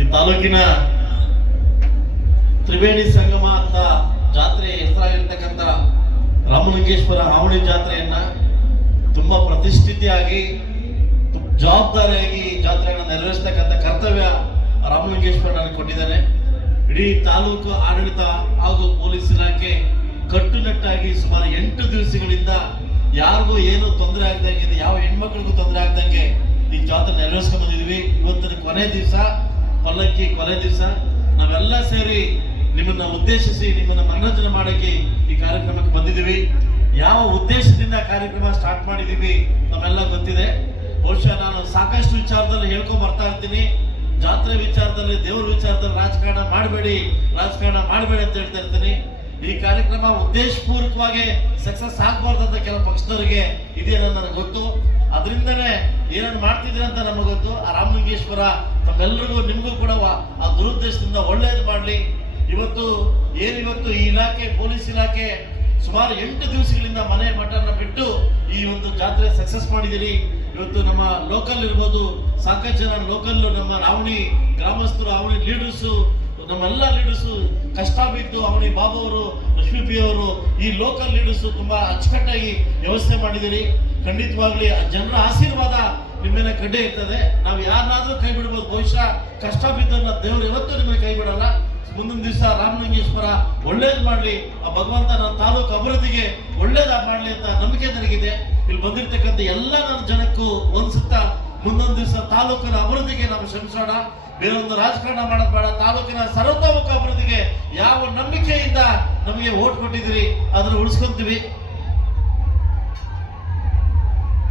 ಈ ತಾಲೂಕಿನ ತ್ರಿವೇಣಿ ಸಂಗಮ ಅಂತ ಜಾತ್ರೆ ಹೆಸರಾಗಿರ್ತಕ್ಕಂಥ ರಾಮಲಿಂಗೇಶ್ವರ ಹಾವಳಿ ಜಾತ್ರೆಯನ್ನ ತುಂಬಾ ಪ್ರತಿಷ್ಠಿತಿಯಾಗಿ ಜವಾಬ್ದಾರಿಯಾಗಿ ಈ ಜಾತ್ರೆಯನ್ನು ನೆರವೇರಿಸ್ತಕ್ಕಂಥ ಕರ್ತವ್ಯ ರಾಮಲಿಂಗೇಶ್ವರ ನನಗೆ ಕೊಟ್ಟಿದ್ದಾನೆ. ಇಡೀ ತಾಲೂಕು ಆಡಳಿತ ಹಾಗೂ ಪೊಲೀಸ್ ಇಲಾಖೆ ಕಟ್ಟುನಿಟ್ಟಾಗಿ ಸುಮಾರು ಎಂಟು ದಿವಸಗಳಿಂದ ಯಾರಿಗೂ ಏನು ತೊಂದರೆ ಆಗದೆ, ಯಾವ ಹೆಣ್ಮಕ್ಳಿಗೂ ತೊಂದರೆ ಜಾತ್ರೆ ನೆರವೇರಿಸ್ಕೊಂಡು ಬಂದಿದ್ವಿ. ಇವತ್ತಿನ ಕೊನೆ ದಿವಸ, ಪಲ್ಲಕ್ಕಿ ಕೊನೆ ದಿವಸ. ನಾವೆಲ್ಲ ಸೇರಿ ನಿಮ್ಮನ್ನ ಉದ್ದೇಶಿಸಿ, ನಿಮ್ಮನ್ನ ಮನರಂಜನೆ ಮಾಡಕ್ಕೆ ಈ ಕಾರ್ಯಕ್ರಮಕ್ಕೆ ಬಂದಿದ್ದೀವಿ ಯಾವ ಉದ್ದೇಶದಿಂದ ಕಾರ್ಯಕ್ರಮ ಸ್ಟಾರ್ಟ್ ಮಾಡಿದೀವಿ ನಮ್ಮೆಲ್ಲ ಗೊತ್ತಿದೆ. ಬಹುಶಃ ನಾನು ಸಾಕಷ್ಟು ವಿಚಾರದಲ್ಲಿ ಹೇಳ್ಕೊಂಡ್ ಬರ್ತಾ ಇರ್ತೀನಿ. ಜಾತ್ರೆ ವಿಚಾರದಲ್ಲಿ, ದೇವ್ರ ವಿಚಾರದಲ್ಲಿ ರಾಜಕಾರಣ ಮಾಡಬೇಡಿ ರಾಜಕಾರಣ ಮಾಡಬೇಡಿ ಅಂತ ಹೇಳ್ತಾ ಇರ್ತೀನಿ. ಈ ಕಾರ್ಯಕ್ರಮ ಉದ್ದೇಶಪೂರ್ವಕವಾಗಿ ಸಕ್ಸಸ್ ಆಗ್ಬಾರ್ದಂತ ಕೆಲವು ಪಕ್ಷದವರಿಗೆ ಇದೇನೋ ನನಗೆ ಗೊತ್ತು. ಅದರಿಂದನೇ ಏನನ್ನು ಮಾಡ್ತಿದ್ರೆ ಅಂತ ನಮಗೆ ಗೊತ್ತು. ಆ ರಾಮಲಿಂಗೇಶ್ವರ ತಮ್ಮೆಲ್ಲರಿಗೂ ನಿಮಗೂ ಕೂಡ ಆ ದುರುದ್ದೇಶದಿಂದ ಒಳ್ಳೇದು ಮಾಡಲಿ. ಇವತ್ತು ಏನಿವತ್ತು ಈ ಇಲಾಖೆ, ಪೊಲೀಸ್ ಇಲಾಖೆ ಸುಮಾರು ಎಂಟು ದಿವಸಗಳಿಂದ ಮನೆ ಮಠನ ಬಿಟ್ಟು ಈ ಒಂದು ಜಾತ್ರೆ ಸಕ್ಸಸ್ ಮಾಡಿದಿರಿ ಇವತ್ತು ನಮ್ಮ ಲೋಕಲ್ ಇರ್ಬೋದು, ಸಾಕಷ್ಟು ಜನ ಲೋಕಲ್ ನಮ್ಮ ರಾವಣಿ ಗ್ರಾಮಸ್ಥರು, ರಾವಣಿ ಲೀಡರ್ಸು ನಮ್ಮೆಲ್ಲ ಲೀಡರ್ಸು ಕಷ್ಟ ಬಿದ್ದು ಅವನಿ ಬಾಬು ಅವರು ಲಕ್ಷ್ಮೀ ಪಿ ಅವರು ಈ ಲೋಕಲ್ ಲೀಡರ್ಸು ತುಂಬಾ ಅಚ್ಚುಕಟ್ಟಾಗಿ ವ್ಯವಸ್ಥೆ ಮಾಡಿದಿರಿ ಖಂಡಿತವಾಗ್ಲಿ ಜನರ ಆಶೀರ್ವಾದ ನಿಮ್ಮ ಮೇಲೆ ಕಡ್ಡೆ ಇರ್ತದೆ. ನಾವು ಯಾರನ್ನಾದ್ರೂ ಕೈ ಬಿಡ್ಬೋದು. ಬಹುಶಃ ಕಷ್ಟ ಬಿದ್ದನ್ನ ದೇವರು ಇವತ್ತು ನಿಮಗೆ ಕೈ ಬಿಡಲ್ಲ. ಮುಂದಿನ ದಿವಸ ರಾಮಲಿಂಗೇಶ್ವರ ಒಳ್ಳೇದು ಮಾಡ್ಲಿ. ಆ ಭಗವಂತ ನನ್ನ ತಾಲೂಕು ಅಭಿವೃದ್ಧಿಗೆ ಒಳ್ಳೇದ ಮಾಡಲಿ ಅಂತ ನಂಬಿಕೆ ನನಗಿದೆ. ಇಲ್ಲಿ ಬಂದಿರ್ತಕ್ಕಂಥ ಎಲ್ಲ ನನ್ನ ಜನಕ್ಕೂ ಒಂದ್ಸುತ್ತ ಮುಂದೊಂದು ದಿವಸ ತಾಲೂಕಿನ ಅಭಿವೃದ್ಧಿಗೆ ನಾವು ಶ್ರಮಿಸೋಣ. ಬೇರೊಂದು ರಾಜಕಾರಣ ಮಾಡೋದು ಬೇಡ. ತಾಲೂಕಿನ ಸರ್ವತೋಮುಖ ಅಭಿವೃದ್ಧಿಗೆ ಯಾವ ನಂಬಿಕೆಯಿಂದ ನಮಗೆ ಓಟ್ ಕೊಟ್ಟಿದ್ದೀರಿ, ಅದನ್ನು ಉಳಿಸ್ಕೊಂತೀವಿ.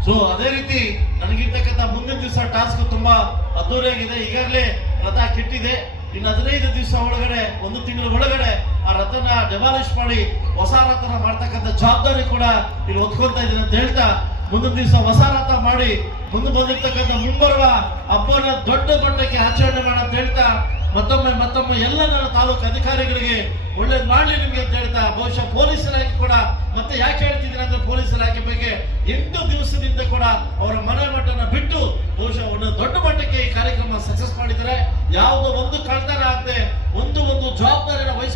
ಸೊ ಅದೇ ರೀತಿ ನನಗಿರ್ತಕ್ಕಂಥ ಮುಂದಿನ ದಿವಸ ಟಾಸ್ಕ್ ತುಂಬಾ ಅದ್ದೂರಿಯಾಗಿದೆ. ಈಗಾಗಲೇ ರಥ ಕೆಟ್ಟಿದೆ. ಇನ್ನು ಹದಿನೈದು ದಿವಸ ಒಳಗಡೆ, ಒಂದು ತಿಂಗಳ ಒಳಗಡೆ ಆ ರಥನ ಡೆಮಾಲಿಷ್ ಮಾಡಿ, ಹೊಸ ರಥನ ಮಾಡ್ತಕ್ಕಂಥ ಜವಾಬ್ದಾರಿ ಕೂಡ ಇಲ್ಲಿ ಒತ್ಕೊಳ್ತಾ ಇದ್ದೀನಿ ಅಂತ ಹೇಳ್ತಾ ಮುಂದಿನ ದಿವಸ ಹೊಸ ರಥ ಮಾಡಿ ಮುಂದೆ ಬಂದಿರ್ತಕ್ಕಂಥ ಮುಂಬರುವ ಹಬ್ಬನ ದೊಡ್ಡ ಮಟ್ಟಕ್ಕೆ ಆಚರಣೆ ಮಾಡ ಅಂತ ಹೇಳ್ತಾ ಮತ್ತೊಮ್ಮೆ ಮತ್ತೊಮ್ಮೆ ಎಲ್ಲ ನನ್ನ ತಾಲೂಕು ಅಧಿಕಾರಿಗಳಿಗೆ ಒಳ್ಳೇದು ಮಾಡಲಿ ನಿಮಗೆ ಅಂತ ಹೇಳ್ತಾ. ಬಹುಶಃ ಪೊಲೀಸ್ ಇಲಾಖೆ ಕೂಡ. ಮತ್ತೆ ಯಾಕೆ ಹೇಳ್ತಿದ್ದೀನಿ ಅಂದ್ರೆ ಪೊಲೀಸ್ ಇಲಾಖೆ ಬಗ್ಗೆ ಎಂಟು ದಿವಸದಿಂದ ಕೂಡ ಅವರ ಮನೆ ಮಟ್ಟನ ಬಿಟ್ಟು ಬಹುಶಃ ಒಂದು ದೊಡ್ಡ ಮಟ್ಟಕ್ಕೆ ಈ ಕಾರ್ಯಕ್ರಮ ಸಕ್ಸಸ್ ಮಾಡಿದ್ದಾರೆ ಯಾವುದೋ ಒಂದು ಕಳ್ತನ ಆಗದೆ ಒಂದು ಒಂದು ಜವಾಬ್ದಾರಿಯನ್ನು ಮಟ್ಟಕ್ಕೆ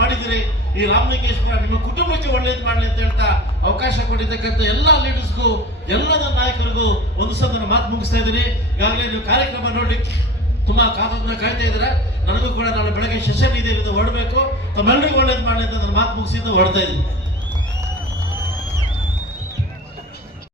ಮಾಡಿದಿರಿ ಈ ರಾಮಲಿಂಗೇಶ್ವರ ನಿಮ್ಮ ಕುಟುಂಬಕ್ಕೆ ಒಳ್ಳೇದು ಮಾಡಲಿ ಅಂತ ಹೇಳ್ತಾ ಅವಕಾಶ ಕೊಟ್ಟಿದ್ದಕ್ಕಂಥ ಎಲ್ಲ ಲೀಡರ್ಸ್ಗೂ ಎಲ್ಲ ನಾಯಕರಿಗೂ ಒಂದು ಸಲ ನನ್ನ ಮಾತು ಮುಗಿಸ್ತಾ ಇದ್ದೀನಿ. ಈಗಾಗಲೇ ನೀವು ಕಾರ್ಯಕ್ರಮ ನೋಡಿ, ತುಂಬಾ ಕಾತುರದಿಂದ ಕಾಯ್ತಾ ಇದ್ದಾರೆ? ನನಗೂ ಕೂಡ ನಾಳೆ ಬೆಳಗ್ಗೆ ಸೆಷನ್ ಇದೆ ಇಲ್ಲಿಂದ ಹೊರಡಬೇಕು. ತಮ್ಮೆಲ್ಲರಿಗೂ ಒಳ್ಳೇದು ಮಾಡಲಿ ಅಂತ ನನ್ನ ಮಾತು ಮುಗಿಸಿದ್ದು ಹೊರಡ್ತಾ ಇದ್ದೀನಿ.